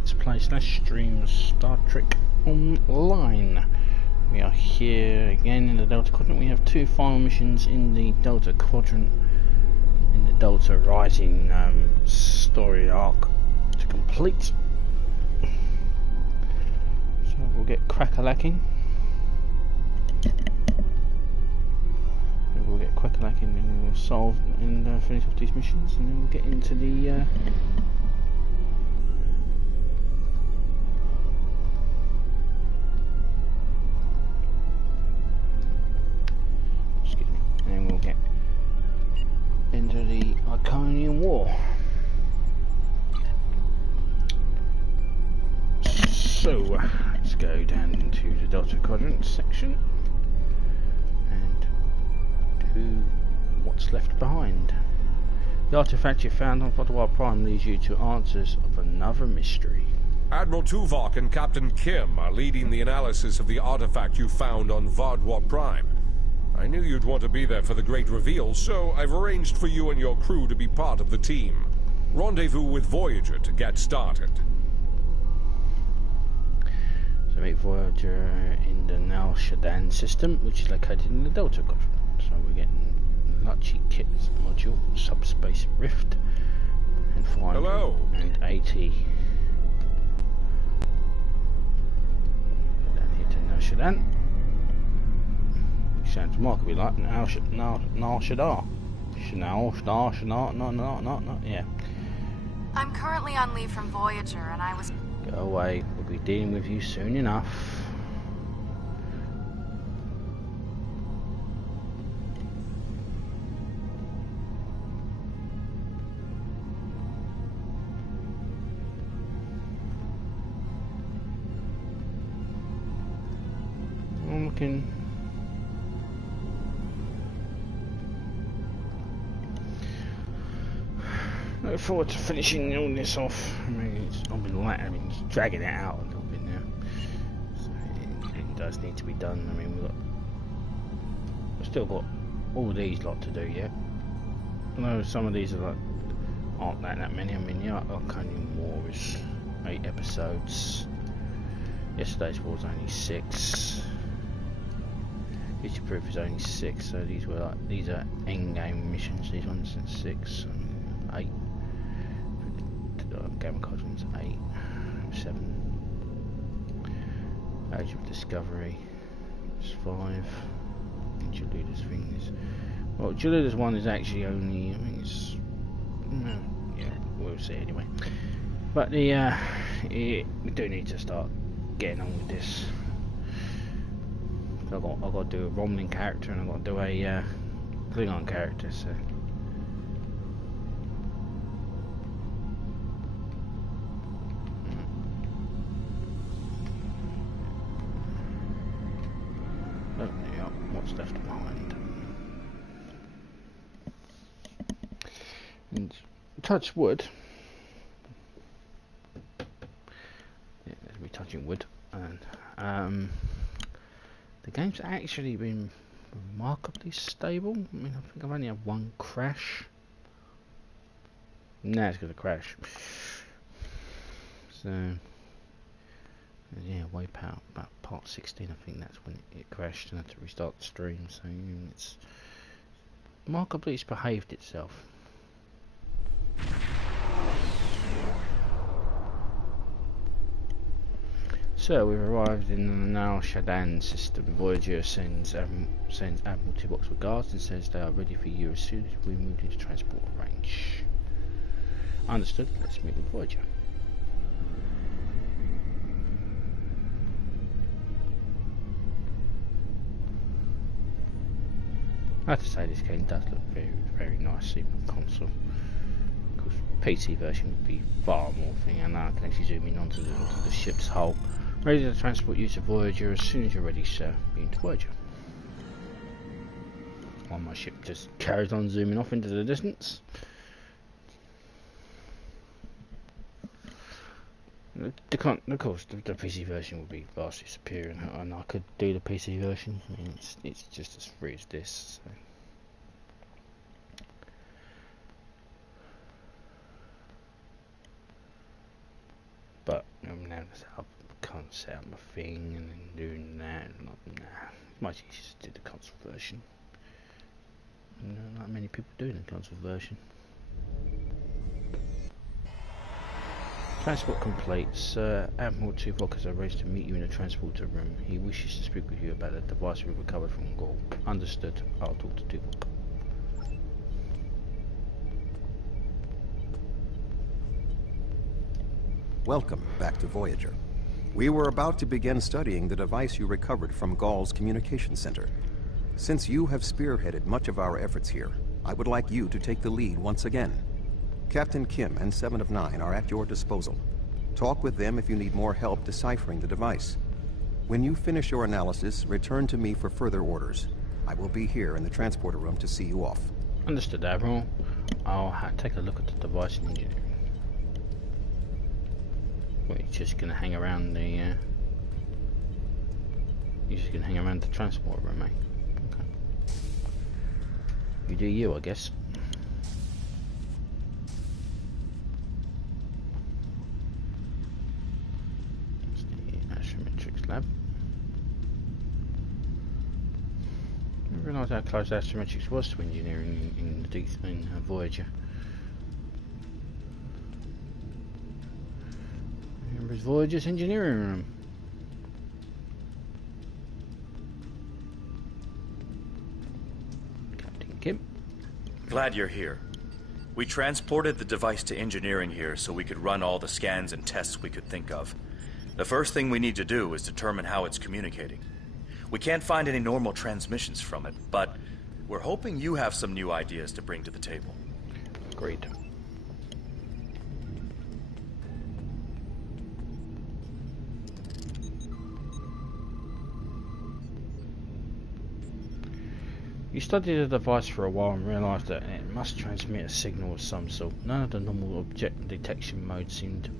Let's Play / stream Star Trek Online. We are here again in the Delta Quadrant. We have two final missions in the Delta Quadrant, in the Delta Rising story arc to complete. So we'll get crack-a-lacking. We'll get crack-a-lacking and we'll solve and finish off these missions, and then we'll get into the and we'll get into the Iconian War. So let's go down into the Delta Quadrant section and do what's left behind. The artifact you found on Vaadwaur Prime leads you to answers of another mystery. Admiral Tuvok and Captain Kim are leading the analysis of the artifact you found on Vaadwaur Prime. I knew you'd want to be there for the great reveal, so I've arranged for you and your crew to be part of the team. Rendezvous with Voyager to get started. So meet Voyager in the Nal Shadan system, which is located in the Delta Quadrant. So we're getting Lucky Kit's module, Subspace Rift, and 480. Down here to Nal Shadan. Sounds remarkably like Nal Shadar. Yeah. I'm currently on leave from Voyager, and I was... Go away, we'll be dealing with you soon enough. I'm looking... Look forward to finishing all this off. I mean, it's dragging it out a little bit now. So it does need to be done. I mean, we've still got all these lot to do yet. Although some of these are aren't that many. I mean, yeah, Iconian War is 8 episodes. Yesterday's War was only 6. Future Proof is only 6. So these are endgame missions. These ones are 6. 8. Gamma Cosmos 8, 7. Age of Discovery is 5. And Jaluda's thing is, well, Jaluda's one is actually only, I mean, it's, yeah, we'll see anyway. But the we do need to start getting on with this. I've got to do a Romulan character and I've got to do a Klingon character, so. What's left behind. And touch wood. Yeah, we're touching wood, and the game's actually been remarkably stable. I mean, I think I've only had one crash. Now it's gonna crash. So yeah, wipe out about part 16. I think that's when it crashed and I had to restart the stream. So it's remarkably it's behaved itself. So we've arrived in the Nal Shadan system. Voyager sends Admiral Tuvok's regards and says they are ready for you as soon as we move into transport range. Understood. Let's meet with Voyager. I have to say this game does look very, very nice, even on console. Of course, PC version would be far more thing, and now I can actually zoom in onto the ship's hull. Ready to transport you to Voyager as soon as you're ready, sir. Being to Voyager. While my ship just carries on zooming off into the distance. Of course, the PC version would be vastly superior, and I could do the PC version. I mean, it's just as free as this. So. but now I can't set up my thing and then doing that. Nah, it's much easier to do the console version. Not many people doing the console version. Transport complete. Sir, Admiral Tuvok has arranged to meet you in the transporter room. He wishes to speak with you about the device we recovered from Gaul. Understood. I'll talk to Tuvok. Welcome back to Voyager. We were about to begin studying the device you recovered from Gaul's communication center. Since you have spearheaded much of our efforts here, I would like you to take the lead once again. Captain Kim and 7 of 9 are at your disposal. Talk with them if you need more help deciphering the device. When you finish your analysis, return to me for further orders. I will be here in the transporter room to see you off. Understood, Admiral. I'll take a look at the device and engineering. What, you're just gonna hang around the you're just gonna hang around the transporter room, mate? Okay. You do you, I guess. It's the astrometrics lab. I didn't realise how close astrometrics was to engineering in Voyager. Here's Voyager's engineering room. Captain Kim. Glad you're here. We transported the device to engineering here so we could run all the scans and tests we could think of. The first thing we need to do is determine how it's communicating. We can't find any normal transmissions from it, but we're hoping you have some new ideas to bring to the table. Great. You studied the device for a while and realised that it must transmit a signal of some sort. None of the normal object detection modes seem to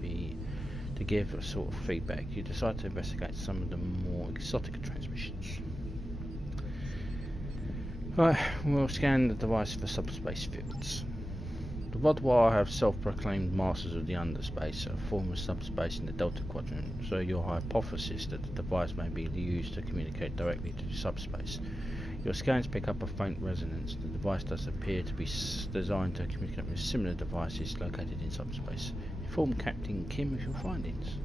give a sort of feedback. You decide to investigate some of the more exotic transmissions. Right, we'll scan the device for subspace fields. The Vaadwaur have self-proclaimed masters of the underspace, a form of subspace in the Delta Quadrant, so your hypothesis that the device may be used to communicate directly to subspace. Your scans pick up a faint resonance. The device does appear to be designed to communicate with similar devices located in subspace. Inform Captain Kim of your findings.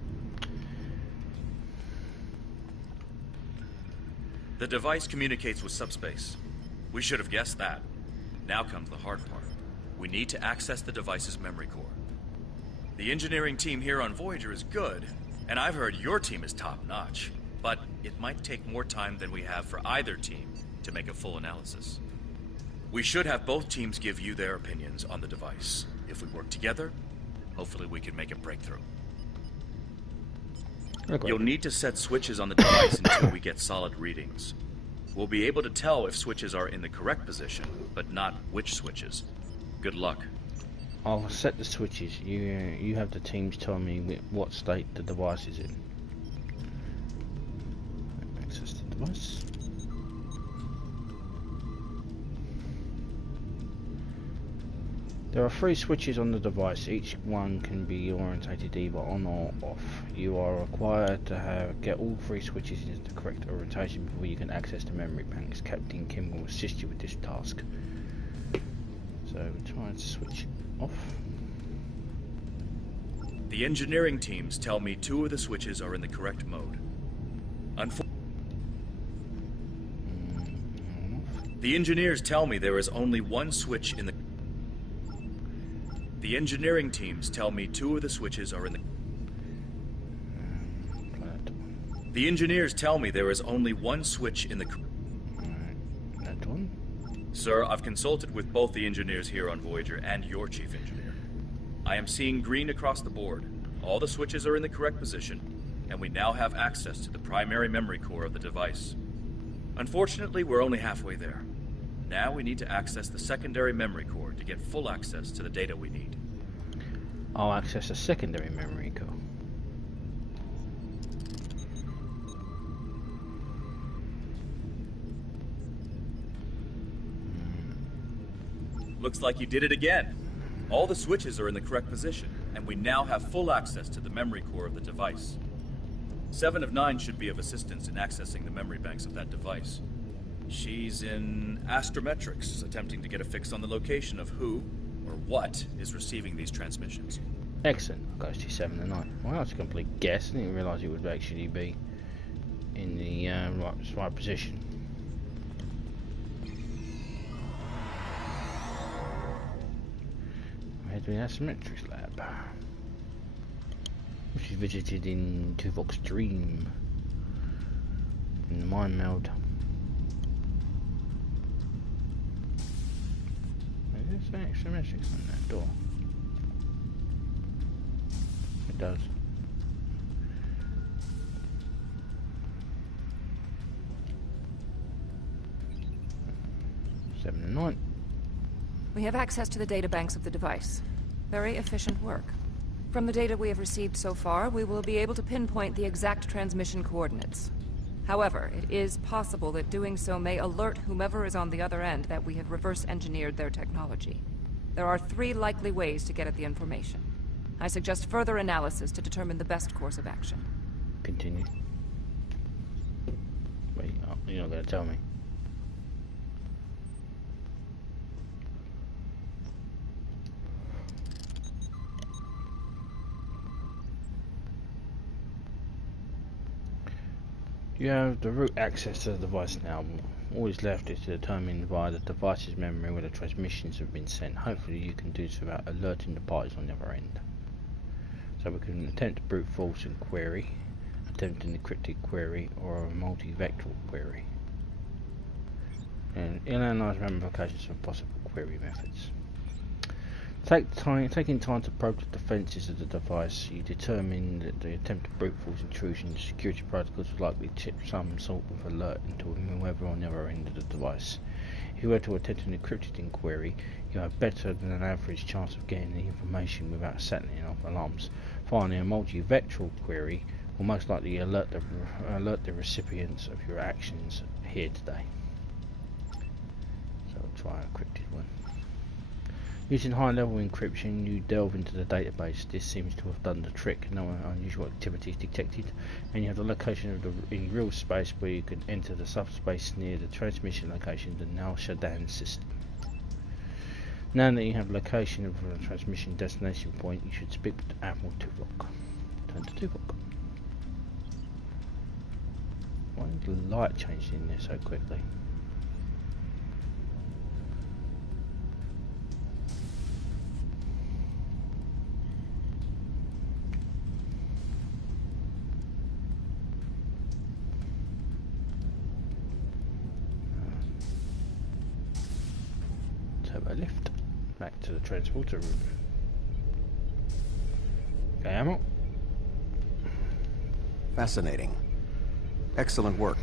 The device communicates with subspace. We should have guessed that. Now comes the hard part. We need to access the device's memory core. The engineering team here on Voyager is good, and I've heard your team is top-notch. But it might take more time than we have for either team to make a full analysis. We should have both teams give you their opinions on the device. If we work together, hopefully we can make a breakthrough. Okay. You'll need to set switches on the device until we get solid readings. We'll be able to tell if switches are in the correct position, but not which switches. Good luck. I'll set the switches. You have the teams tell me what state the device is in. Access the device. There are 3 switches on the device. Each one can be orientated either on or off. You are required to get all 3 switches into the correct orientation before you can access the memory banks. Captain Kim will assist you with this task. So try and switch off. The engineering teams tell me 2 of the switches are in the correct mode. The engineers tell me there is only 1 switch in the... The engineering teams tell me 2 of the switches are in the... The engineers tell me there is only 1 switch in the... That one? Sir, I've consulted with both the engineers here on Voyager and your chief engineer. I am seeing green across the board. All the switches are in the correct position, and we now have access to the primary memory core of the device. Unfortunately, we're only halfway there. Now we need to access the secondary memory core to get full access to the data we need. I'll access a secondary memory core. Looks like you did it again. All the switches are in the correct position. and we now have full access to the memory core of the device. 7 of 9 should be of assistance in accessing the memory banks of that device. She's in astrometrics, attempting to get a fix on the location of who, or what, is receiving these transmissions. Excellent. Goes to 7 and 9. Well, that's a complete guess. I didn't realise it would actually be in the right position. Head to the astrometrics lab, which is visited in Tuvok's dream in the mind meld. Is there astrometrics on that door? It does. Seven and 9. We have access to the databanks of the device. Very efficient work. From the data we have received so far, we will be able to pinpoint the exact transmission coordinates. However, it is possible that doing so may alert whomever is on the other end that we have reverse-engineered their technology. There are 3 likely ways to get at the information. I suggest further analysis to determine the best course of action. Continue. Wait, oh, you're not going to tell me. You have the root access to the device now. All is left is to determine via the device's memory where the transmissions have been sent. Hopefully you can do so without alerting the parties on the other end. So we can attempt a brute force and query, attempt an encrypted query, or a multi-vectoral query. And analyze ramifications of possible query methods. Taking time to probe the defences of the device, you determine that the attempted brute force intrusion into security protocols will likely tip some sort of alert into whoever on the other end of the device. If you were to attempt an encrypted inquiry, you have better than an average chance of getting the information without setting off alarms. Finally, a multi-vectoral query will most likely alert the recipients of your actions here today. So we'll try an encrypted one. Using high-level encryption, you delve into the database. This seems to have done the trick. No unusual activity is detected, and you have the location of in real space where you can enter the subspace near the transmission location of the Nal Shadan system. Now that you have location of the transmission destination point, you should speak with Admiral Tuvok. Turn to Tuvok. Why did the light change in there so quickly? Lift back to the transporter room. Okay, Admiral. Fascinating. Excellent work.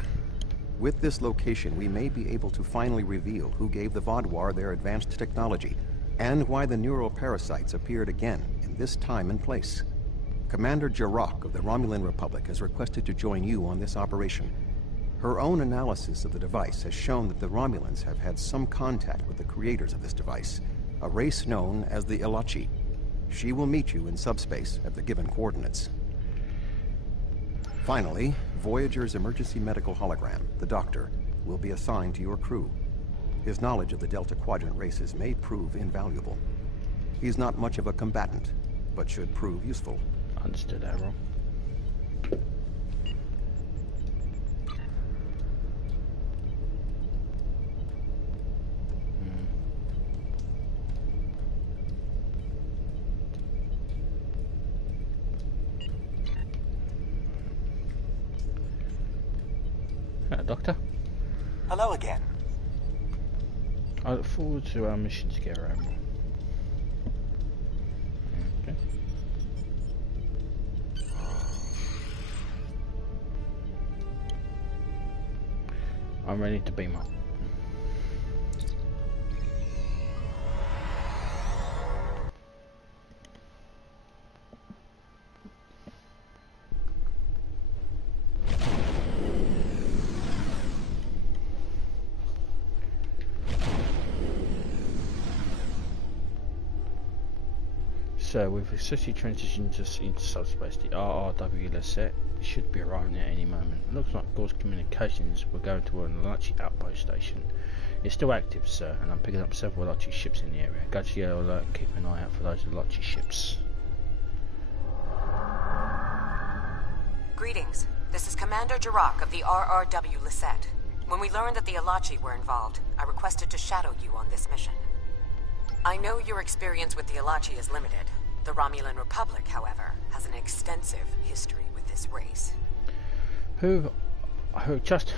With this location, we may be able to finally reveal who gave the Vaadwaur their advanced technology, and why the neuroparasites appeared again in this time and place. Commander Jarok of the Romulan Republic has requested to join you on this operation. Her own analysis of the device has shown that the Romulans have had some contact with the creators of this device, a race known as the Ilachi. She will meet you in subspace at the given coordinates. Finally, Voyager's emergency medical hologram, the Doctor, will be assigned to your crew. His knowledge of the Delta Quadrant races may prove invaluable. He's not much of a combatant, but should prove useful. Understood, Admiral. Doctor? Hello again. I look forward to our mission together, Admiral. Okay. I'm ready to beam up. Sir, we've successfully transitioned into subspace. The RRW Lisette should be arriving at any moment. It looks like Gaul's communications were going to an Alachi outpost station. It's still active, sir, and I'm picking up several Alachi ships in the area. Go to Yellow Alert and keep an eye out for those Alachi ships. Greetings. This is Commander Jirok of the RRW Lisette. When we learned that the Alachi were involved, I requested to shadow you on this mission. I know your experience with the Alachi is limited. The Romulan Republic, however, has an extensive history with this race. Who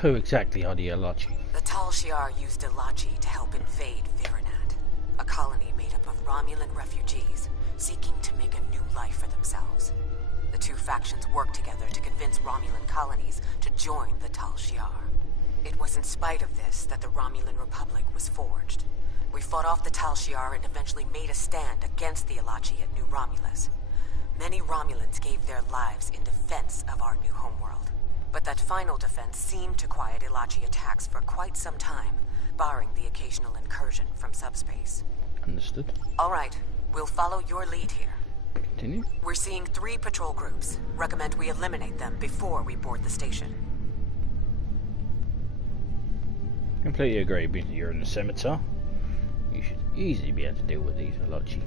exactly are the Alachi? The Tal Shiar used Alachi to help invade Virinat, a colony made up of Romulan refugees seeking to make a new life for themselves. The two factions worked together to convince Romulan colonies to join the Tal Shiar. It was in spite of this that the Romulan Republic was forged. We fought off the Tal Shiar and eventually made a stand against the Alachi at New Romulus. Many Romulans gave their lives in defense of our new homeworld. But that final defense seemed to quiet Alachi attacks for quite some time, barring the occasional incursion from subspace. Understood. All right, we'll follow your lead here. Continue. We're seeing 3 patrol groups. Recommend we eliminate them before we board the station. Completely agree, because you're in the Scimitar. You should easily be able to deal with these Alachi.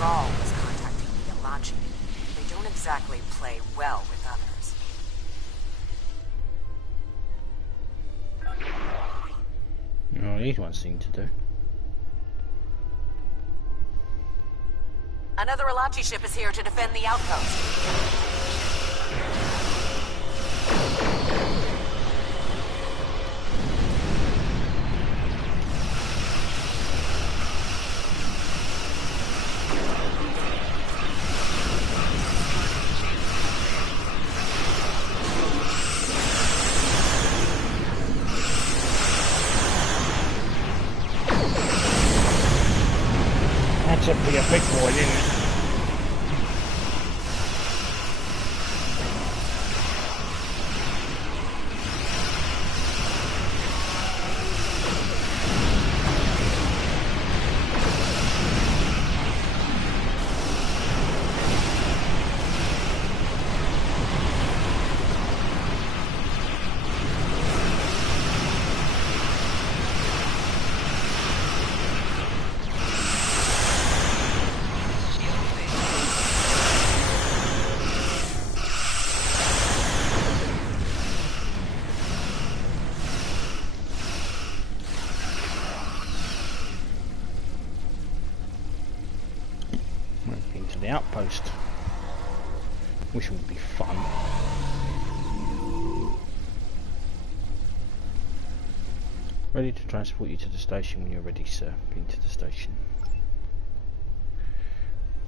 Gaul was contacting the Alachi. They don't exactly play well with others. Oh, these ones seem to do. Another Alachi ship is here to defend the outpost. That's a pretty big boy, isn't it? The outpost, which would be fun. Ready to transport you to the station when you're ready, sir. Been to the station.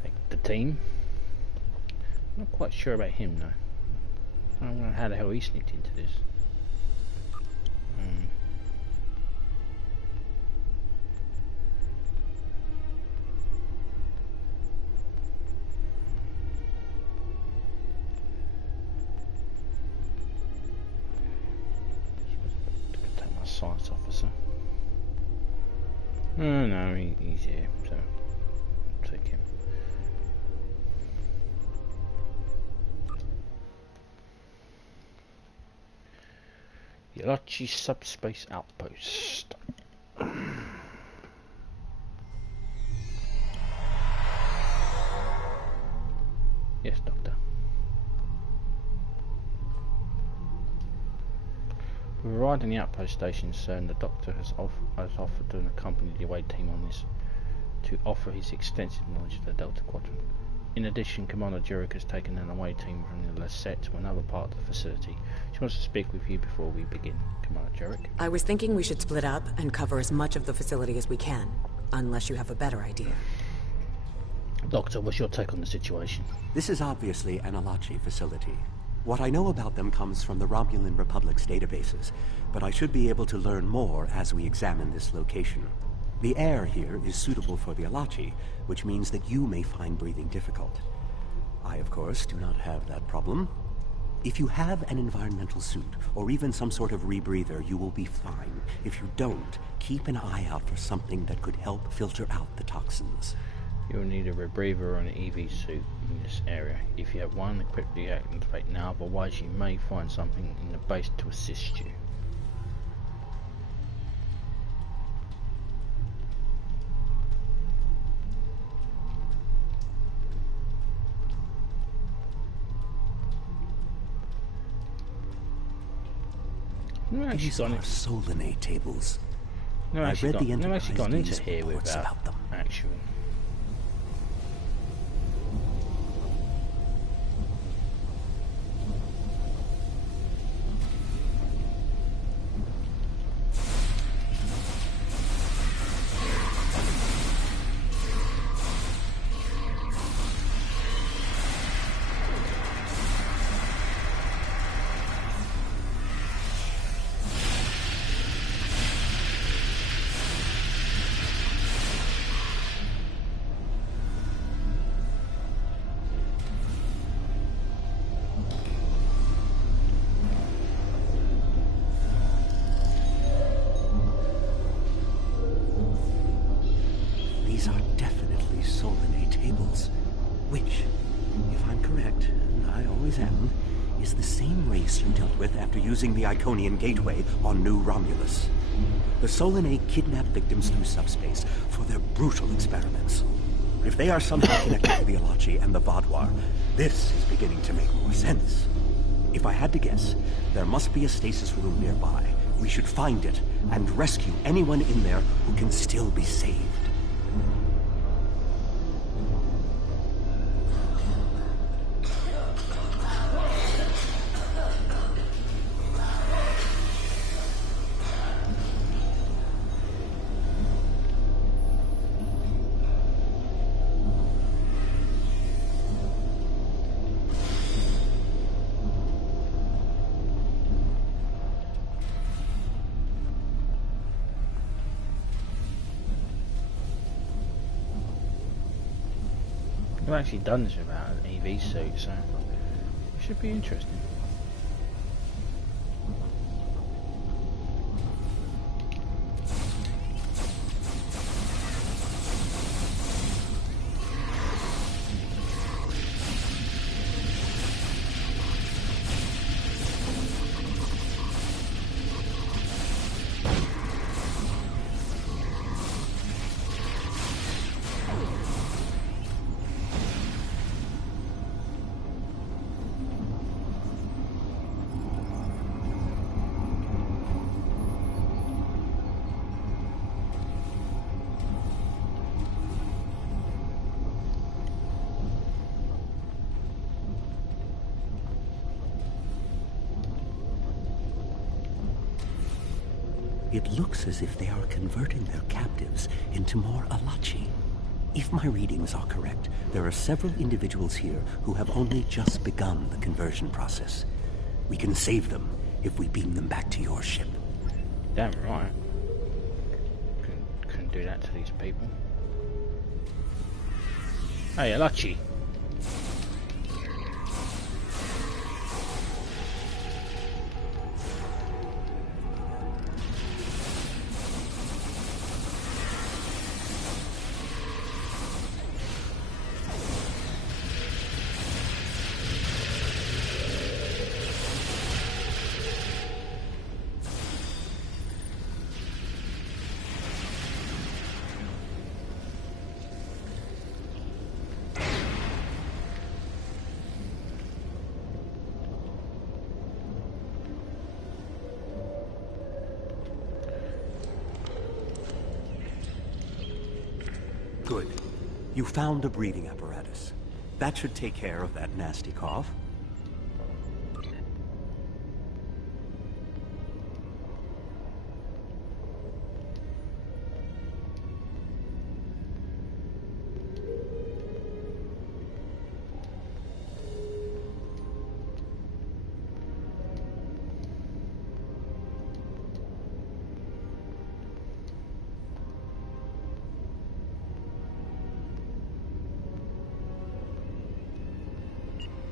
Like the team. Not quite sure about him though. I don't know how the hell he sneaked into this. science officer. Oh no, he's here, so I'll take him. Yalachi Subspace Outpost. Yes, Doctor. We arrived in the outpost station, sir, and the Doctor has offered to accompany the away team on this to offer his extensive knowledge of the Delta Quadrant. In addition, Commander Jurek has taken an away team from the Lasset to another part of the facility. She wants to speak with you before we begin, Commander Jurek. I was thinking we should split up and cover as much of the facility as we can, unless you have a better idea. Doctor, what's your take on the situation? This is obviously an Alachi facility. What I know about them comes from the Romulan Republic's databases, but I should be able to learn more as we examine this location. The air here is suitable for the Alachi, which means that you may find breathing difficult. I, of course, do not have that problem. If you have an environmental suit, or even some sort of rebreather, you will be fine. If you don't, keep an eye out for something that could help filter out the toxins. You'll need a rebreather or an EV suit in this area. If you have one, quickly activate now, otherwise you may find something in the base to assist you. These are Solinate tables. I've actually gone into here without them. Actually. These are definitely Solinate tables, which, if I'm correct, and I always am, is the same race you dealt with after using the Iconian Gateway on New Romulus. The Solinate kidnapped victims through subspace for their brutal experiments. If they are somehow connected to the Alachi and the Vaadwaur, this is beginning to make more sense. If I had to guess, there must be a stasis room nearby. We should find it and rescue anyone in there who can still be saved. I've actually done this without an EV suit, so it should be interesting. It looks as if they are converting their captives into more Alachi. If my readings are correct, there are several individuals here who have only just begun the conversion process. We can save them if we beam them back to your ship. Damn right. Couldn't do that to these people. Hey, Alachi. You found a breathing apparatus. That should take care of that nasty cough.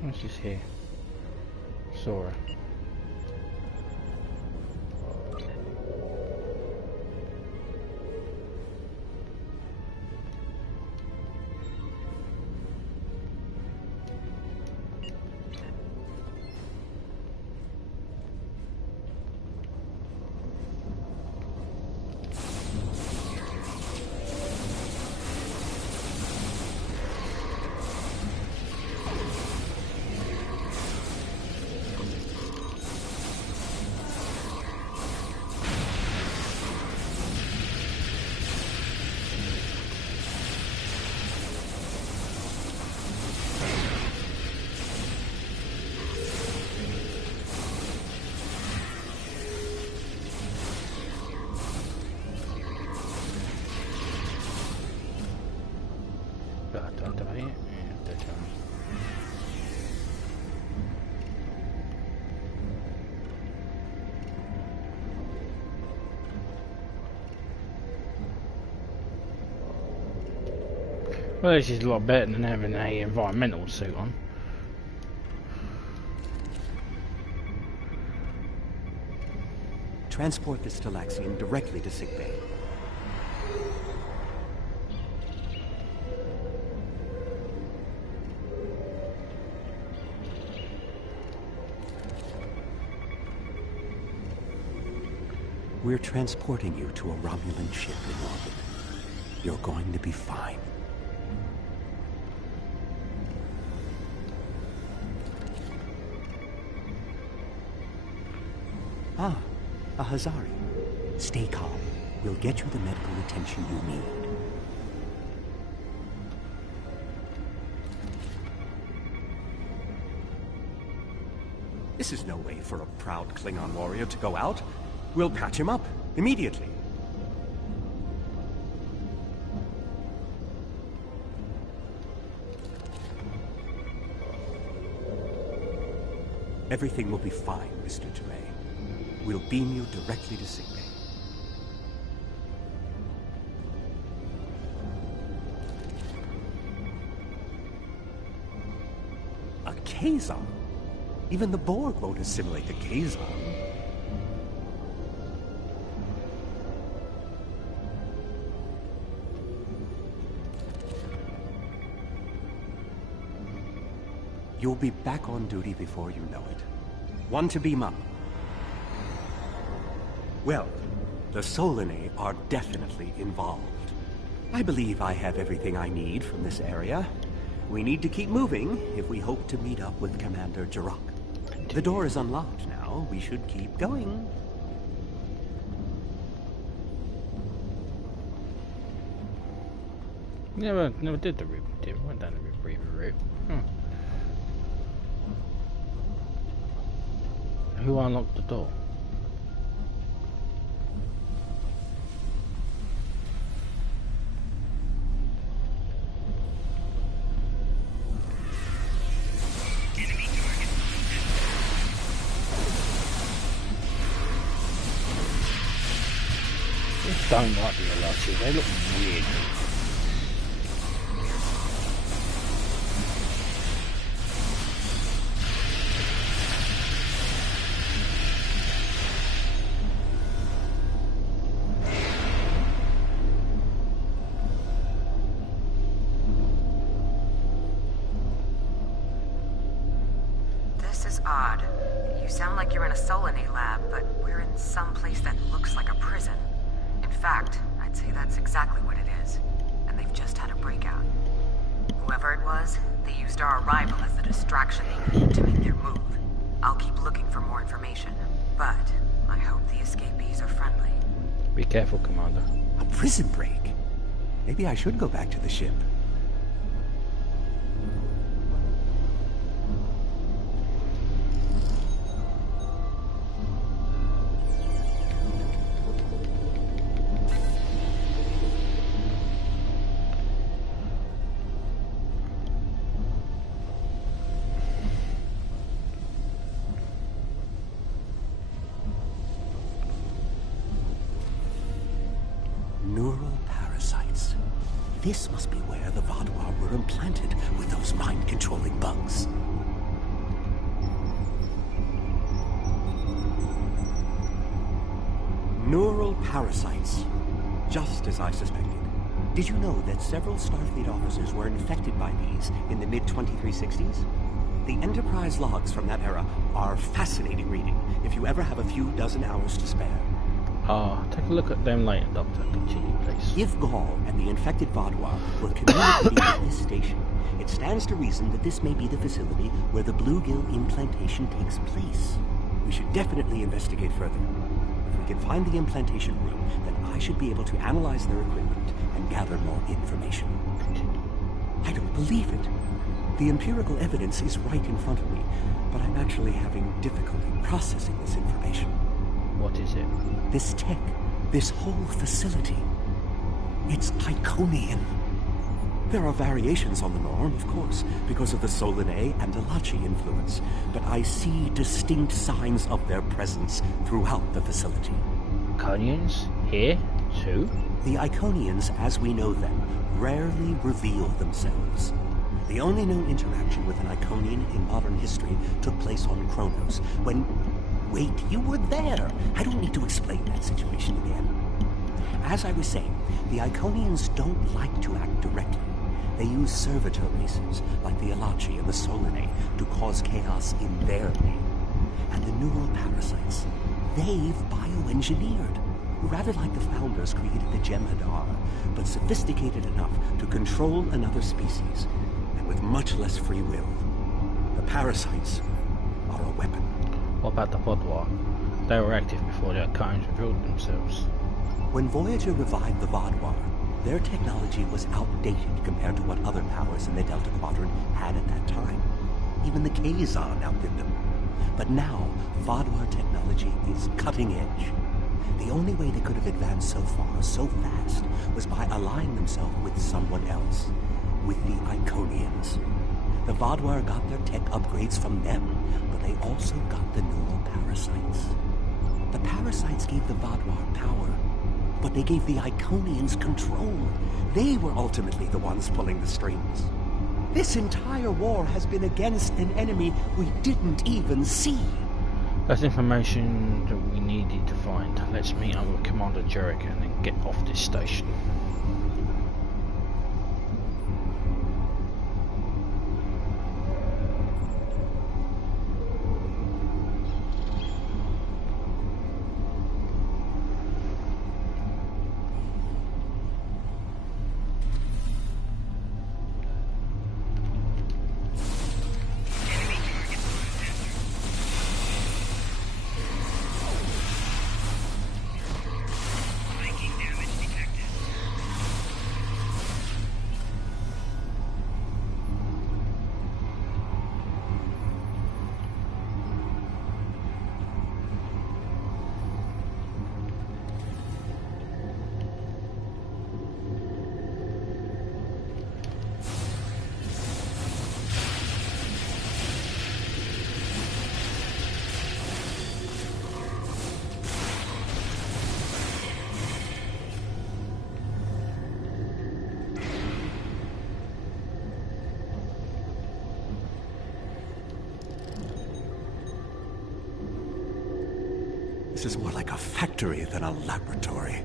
What's this here? Sora. Well, this is a lot better than having a environmental suit on. Transport this Talaxian directly to sickbay. We're transporting you to a Romulan ship in orbit. You're going to be fine. Ah, a Hazari. Stay calm. We'll get you the medical attention you need. This is no way for a proud Klingon warrior to go out. We'll patch him up immediately. Everything will be fine, Mr. Duray. We'll beam you directly to sickbay. A Kazon? Even the Borg won't assimilate a Kazon. You'll be back on duty before you know it. One to beam up. Well, the Solanae are definitely involved. I believe I have everything I need from this area. We need to keep moving if we hope to meet up with Commander Jirok. The door is unlocked now. We should keep going. Never did the route. Went down the Reaver route. Who unlocked the door? I don't like the Alachi, they look weird. This is odd. You sound like you're in a Solanae lab, but we're in some place that looks like a prison. In fact, I'd say that's exactly what it is. And they've just had a breakout. Whoever it was, they used our arrival as the distraction they need to make their move. I'll keep looking for more information, but I hope the escapees are friendly. Be careful, Commander. A prison break? Maybe I should go back to the ship. This must be where the Vaadwaur were implanted with those mind-controlling bugs. Neural parasites. Just as I suspected. Did you know that several Starfleet officers were infected by these in the mid-2360s? The Enterprise logs from that era are fascinating reading if you ever have a few dozen hours to spare. Take a look at them later, Doctor. Continue, please. If Gaul and the infected Vaadwaur were communicating at this station, it stands to reason that this may be the facility where the bluegill implantation takes place. We should definitely investigate further. If we can find the implantation room, then I should be able to analyze their equipment and gather more information. I don't believe it. The empirical evidence is right in front of me, but I'm actually having difficulty processing this information. What is it? This tech, this whole facility, it's Iconian. There are variations on the norm, of course, because of the Solanae and Delachi influence, but I see distinct signs of their presence throughout the facility. Iconians? Here? Too? The Iconians, as we know them, rarely reveal themselves. The only known interaction with an Iconian in modern history took place on Kronos, when... Wait, you were there! I don't need to explain that situation again. As I was saying, the Iconians don't like to act directly. They use servitor races, like the Alachi and the Solanae, to cause chaos in their name. And the neural parasites, they've bioengineered. Rather like the founders created the Jem'Hadar, but sophisticated enough to control another species, and with much less free will. The parasites are a weapon. What about the Vaadwaur? They were active before the Iconians revealed themselves. When Voyager revived the Vaadwaur, their technology was outdated compared to what other powers in the Delta Quadrant had at that time. Even the Kazon outdid them. But now, Vaadwaur technology is cutting edge. The only way they could have advanced so far, so fast, was by allying themselves with someone else. With the Iconians. The Vaadwaur got their tech upgrades from them, but they also got the neural parasites. The parasites gave the Vaadwaur power, but they gave the Iconians control. They were ultimately the ones pulling the strings. This entire war has been against an enemy we didn't even see. That's information that we needed to find. Let's meet up with Commander Jarek and then get off this station. This is more like a factory than a laboratory.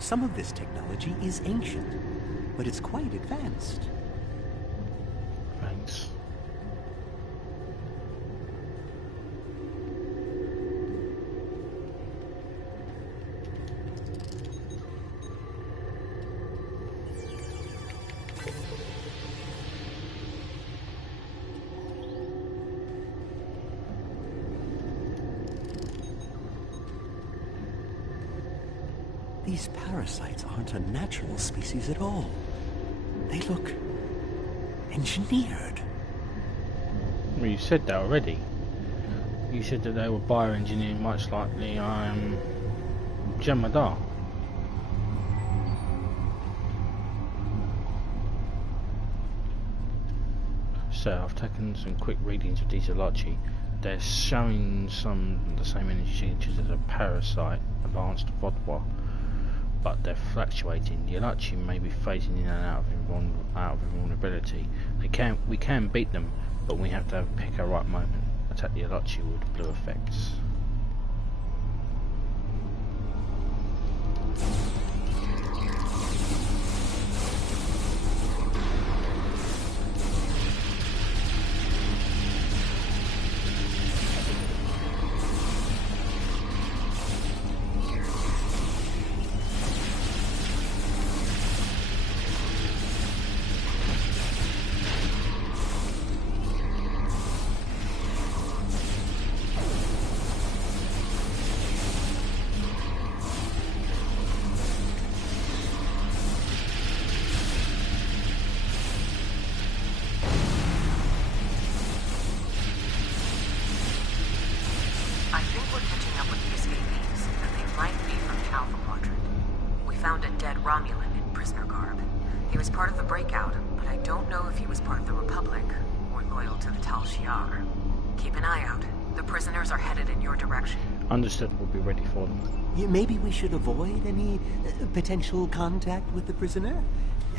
Some of this technology is ancient, but it's quite advanced. Thanks. These These parasites aren't a natural species at all. They look engineered. Well, you said that already. You said that they were bioengineered, much like the Jemadar. So I've taken some quick readings of these Alachi. They're showing the same energy signatures as a parasite, advanced Vaadwaur, but they're fluctuating. The Alachi may be phasing in and out of invulnerability. We can beat them, but we have to pick our right moment. Attack the Alachi with blue effects. I think we're catching up with the escapees, and they might be from the Alpha Quadrant. We found a dead Romulan in prisoner garb. He was part of the breakout, but I don't know if he was part of the Republic, or loyal to the Tal Shiar. Keep an eye out. The prisoners are headed in your direction. Understood, we'll be ready for them. Maybe we should avoid any potential contact with the prisoner?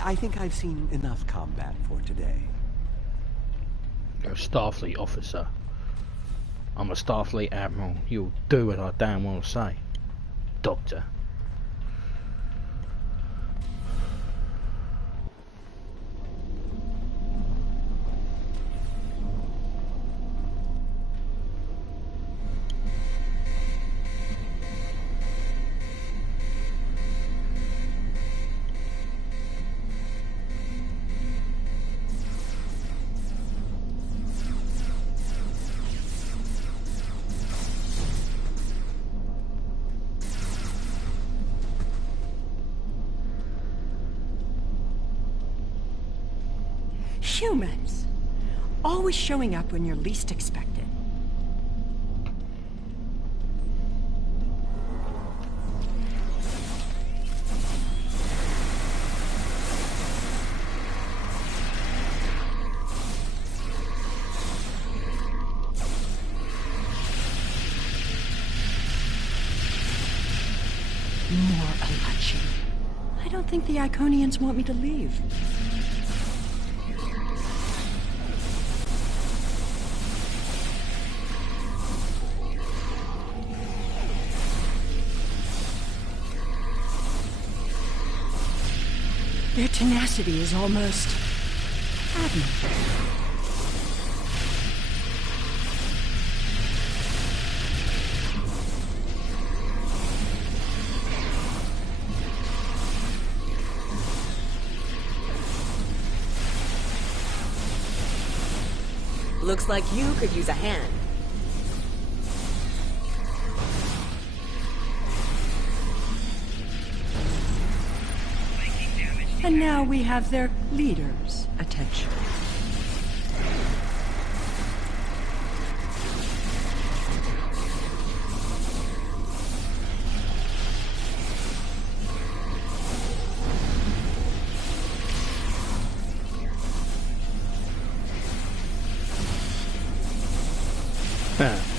I think I've seen enough combat for today. You're a Starfleet officer. I'm a Starfleet admiral. You'll do what I damn well say, Doctor. Humans, always showing up when you're least expected. More Alachi. I don't think the Iconians want me to leave. Their tenacity is almost admirable. Looks like you could use a hand. And now we have their leader's attention.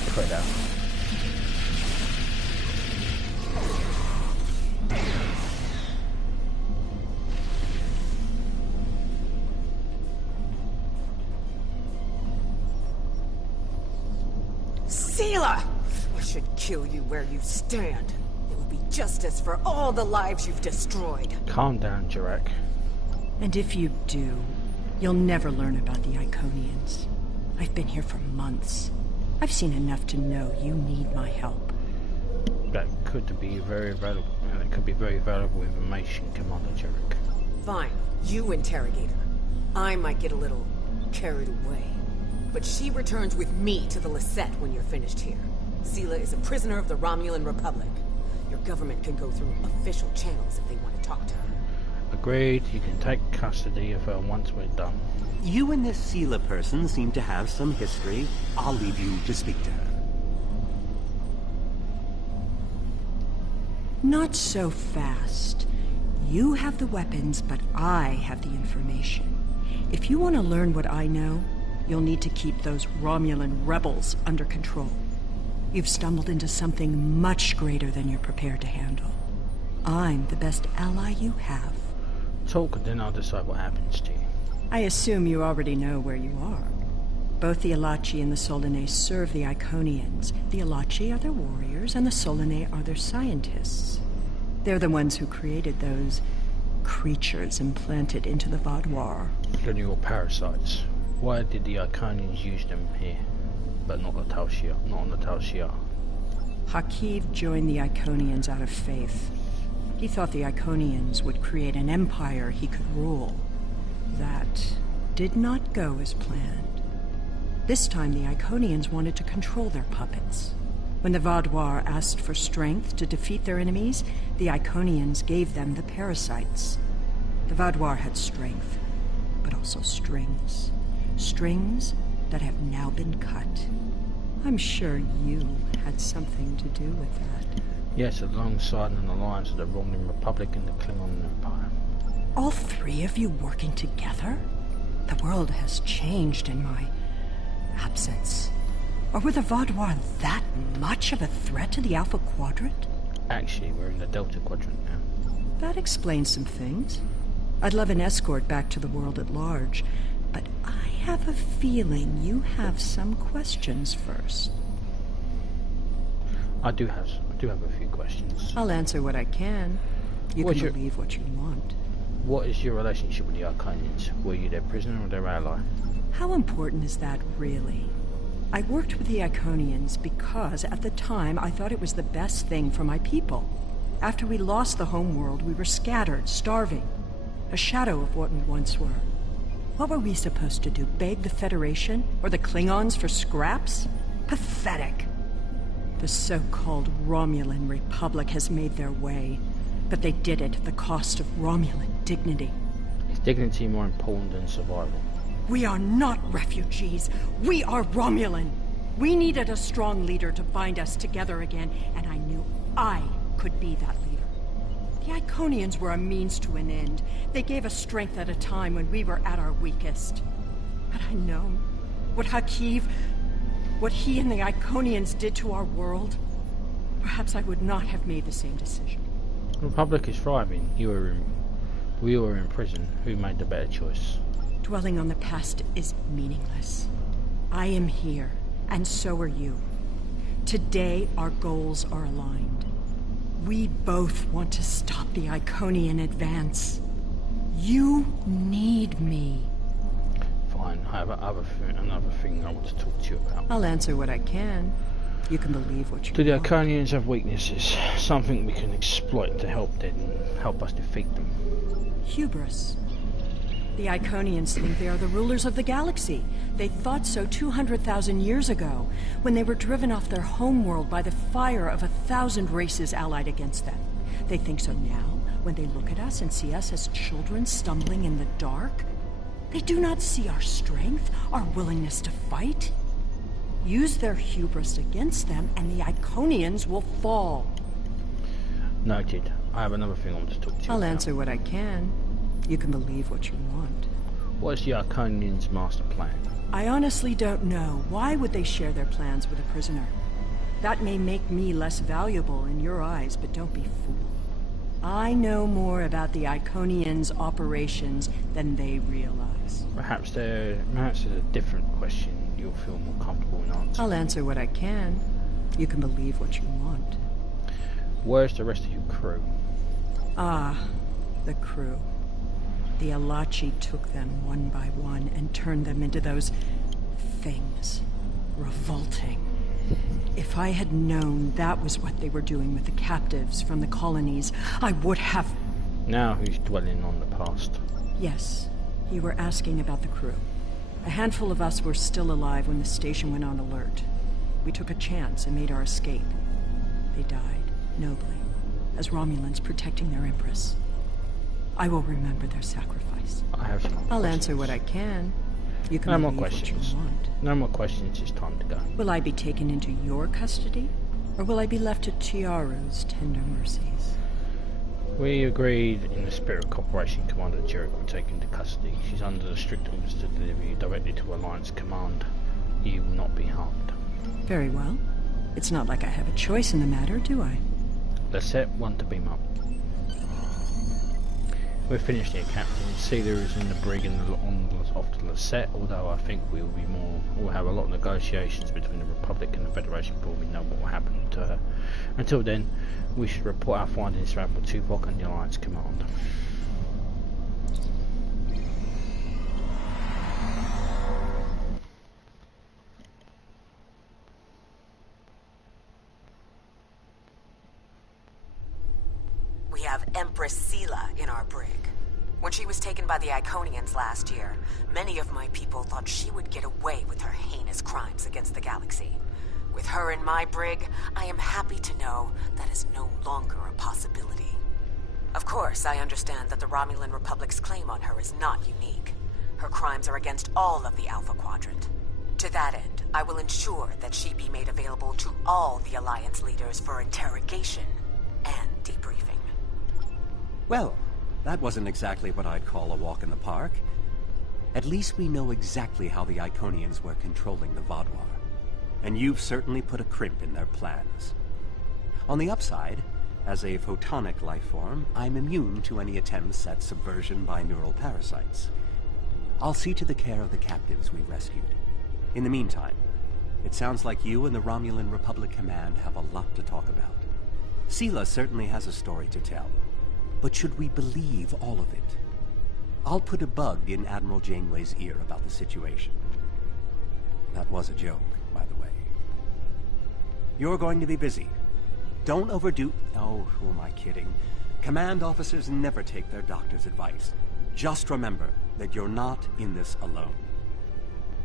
Predator. Seela! I should kill you where you stand. It would be justice for all the lives you've destroyed. Calm down, Jarek. And if you do, you'll never learn about the Iconians. I've been here for months. I've seen enough to know you need my help. That could be very valuable. That could be very valuable information, Commander Jarek. Fine, you interrogate her. I might get a little carried away. But she returns with me to the Lisette when you're finished here. Seela is a prisoner of the Romulan Republic. Your government can go through official channels if they want to talk to her. Agreed. You can take custody of her once we're done. You and this Sela person seem to have some history. I'll leave you to speak to her. Not so fast. You have the weapons, but I have the information. If you want to learn what I know, you'll need to keep those Romulan rebels under control. You've stumbled into something much greater than you're prepared to handle. I'm the best ally you have. Talk, and then I'll decide what happens to you. I assume you already know where you are. Both the Alachi and the Solanae serve the Iconians. The Alachi are their warriors, and the Solanae are their scientists. They're the ones who created those creatures implanted into the Vaadwaur. Colonial parasites. Why did the Iconians use them here, but not on the Tal Shiar? Hakiv joined the Iconians out of faith. He thought the Iconians would create an empire he could rule. That did not go as planned. This time the Iconians wanted to control their puppets. When the Vaadwaur asked for strength to defeat their enemies, the Iconians gave them the parasites. The Vaadwaur had strength, but also strings. Strings that have now been cut. I'm sure you had something to do with that. Yes, alongside an alliance of the Romulan Republic and the Klingon Empire. All three of you working together? The world has changed in my absence. Or were the Vaadwaur that much of a threat to the Alpha Quadrant? Actually, we're in the Delta Quadrant now. That explains some things. I'd love an escort back to the world at large, but I have a feeling you have some questions first. I do have a few questions. I'll answer what I can. You can believe what you want. What is your relationship with the Iconians? Were you their prisoner or their ally? How important is that, really? I worked with the Iconians because, at the time, I thought it was the best thing for my people. After we lost the homeworld, we were scattered, starving. A shadow of what we once were. What were we supposed to do? Beg the Federation? Or the Klingons for scraps? Pathetic. The so-called Romulan Republic has made their way, but they did it at the cost of Romulan dignity. Is dignity more important than survival? We are not refugees. We are Romulan. We needed a strong leader to bind us together again, and I knew I could be that leader. The Iconians were a means to an end. They gave us strength at a time when we were at our weakest. Had I known what Hakiv, what he and the Iconians did to our world, perhaps I would not have made the same decision. The Republic is thriving. We were in prison. Who made the better choice? Dwelling on the past is meaningless. I am here, and so are you. Today, our goals are aligned. We both want to stop the Iconian advance. You need me. Fine, I have another thing I want to talk to you about. I'll answer what I can. You can believe what you Do the want. Iconians have weaknesses? Something we can exploit to help us defeat them? Hubris. The Iconians think they are the rulers of the galaxy. They thought so 200,000 years ago, when they were driven off their homeworld by the fire of 1,000 races allied against them. They think so now, when they look at us and see us as children stumbling in the dark. They do not see our strength, our willingness to fight. Use their hubris against them, and the Iconians will fall. Noted. I have another thing I want to talk to you I'll about. answer what I can. You can believe what you want. What is the Iconians' master plan? I honestly don't know. Why would they share their plans with a prisoner? That may make me less valuable in your eyes, but don't be fooled. I know more about the Iconians' operations than they realize. Perhaps there's a different question you'll feel more comfortable in answering. I'll answer what I can. You can believe what you want. Where's the rest of your crew? Ah, the crew. The Alachi took them one by one and turned them into those things. Revolting. If I had known that was what they were doing with the captives from the colonies, I would have... Now who's dwelling on the past? Yes, you were asking about the crew. A handful of us were still alive when the station went on alert. We took a chance and made our escape. They died, nobly. as Romulans protecting their Empress. I will remember their sacrifice. I have some more I'll questions. answer what I can. You can No more believe what questions. you want. No more questions, it's time to go. Will I be taken into your custody? Or will I be left to Tiaru's tender mercies? We agreed in the spirit of cooperation, Commander Jericho will take into custody. She's under the strict orders to deliver you directly to Alliance Command. You will not be harmed. Very well. It's not like I have a choice in the matter, do I? Let's set one to beam up. We're finished here, Captain. Sealer is in the brig and off to the set, although I think we'll have a lot of negotiations between the Republic and the Federation before we know what will happen to her. Until then, we should report our findings to Admiral Tuvok and the Alliance Command. We have Empress Sela in our brig. When she was taken by the Iconians last year, many of my people thought she would get away with her heinous crimes against the galaxy. With her in my brig, I am happy to know that is no longer a possibility. Of course, I understand that the Romulan Republic's claim on her is not unique. Her crimes are against all of the Alpha Quadrant. To that end, I will ensure that she be made available to all the Alliance leaders for interrogation and debriefing. Well, that wasn't exactly what I'd call a walk in the park. At least we know exactly how the Iconians were controlling the Vaadwaur. And you've certainly put a crimp in their plans. On the upside, as a photonic life form, I'm immune to any attempts at subversion by neural parasites. I'll see to the care of the captives we've rescued. In the meantime, it sounds like you and the Romulan Republic Command have a lot to talk about. Sela certainly has a story to tell. But should we believe all of it? I'll put a bug in Admiral Janeway's ear about the situation. That was a joke, by the way. You're going to be busy. Don't overdo... Oh, who am I kidding? Command officers never take their doctor's advice. Just remember that you're not in this alone.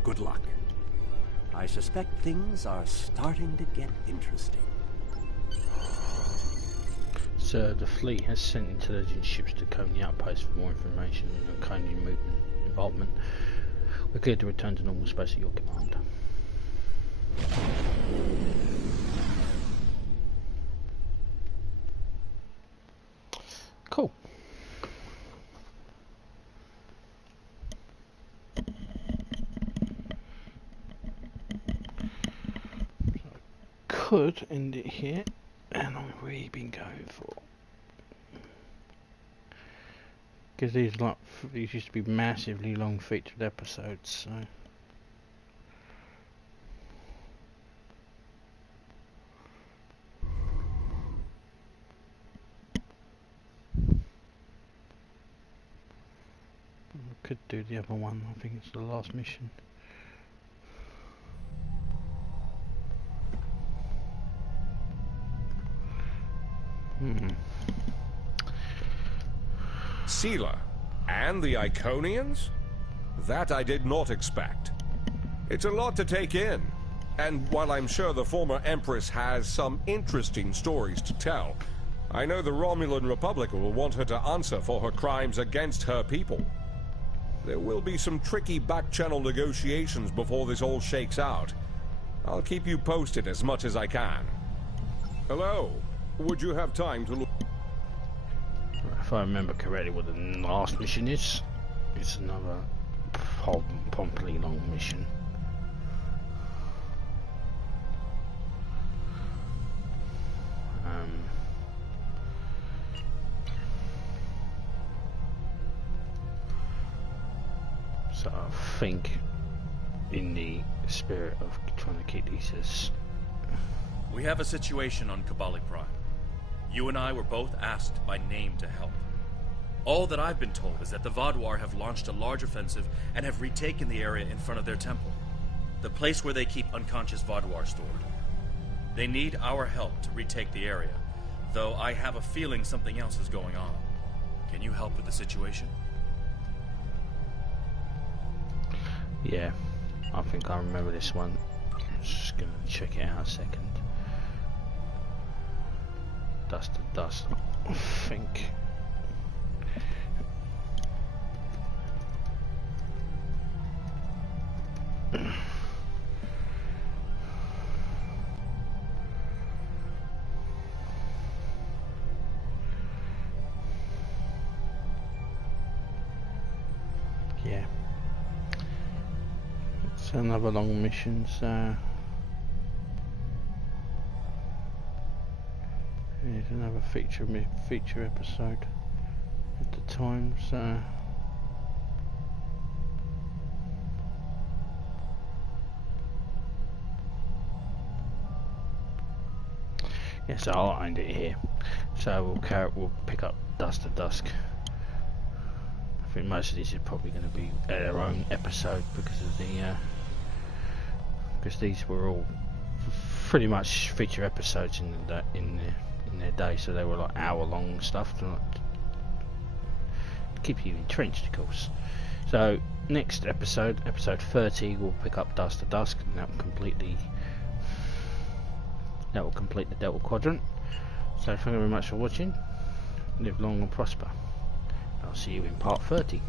Good luck. I suspect things are starting to get interesting. Sir, the fleet has sent intelligence ships to comb the outpost for more information on Iconian movement involvement. We're clear to return to normal space at your command. Cool. Could end it here. And I've really been going for, because these used to be massively long featured episodes, so I could do the other one. I think it's the last mission. Sela and the Iconians? That I did not expect. It's a lot to take in. And while I'm sure the former Empress has some interesting stories to tell, I know the Romulan Republic will want her to answer for her crimes against her people. There will be some tricky back-channel negotiations before this all shakes out. I'll keep you posted as much as I can. Hello. Would you have time to look? If I remember correctly what the last mission is, it's another promptly long mission. So I think in the spirit of trying to keep these as... We have a situation on Vaadwaur Prime. You and I were both asked by name to help. All that I've been told is that the Vaadwaur have launched a large offensive and have retaken the area in front of their temple, the place where they keep unconscious Vaadwaur stored. They need our help to retake the area, though I have a feeling something else is going on. Can you help with the situation? Yeah, I think I remember this one. I'm just gonna check it out a second. Dust to Dusk, I think. Yeah, it's another long mission, so there's another feature episode at the time, so yeah, so I'll end it here. So we'll pick up Dust to Dusk. I think most of these are probably going to be their own episode because of the because these were all pretty much feature episodes in their day, so they were like hour-long stuff to keep you entrenched, of course. So next episode, episode 30, we'll pick up Dust to Dusk, and that will complete the Delta Quadrant. So thank you very much for watching. Live long and prosper. I'll see you in part 30.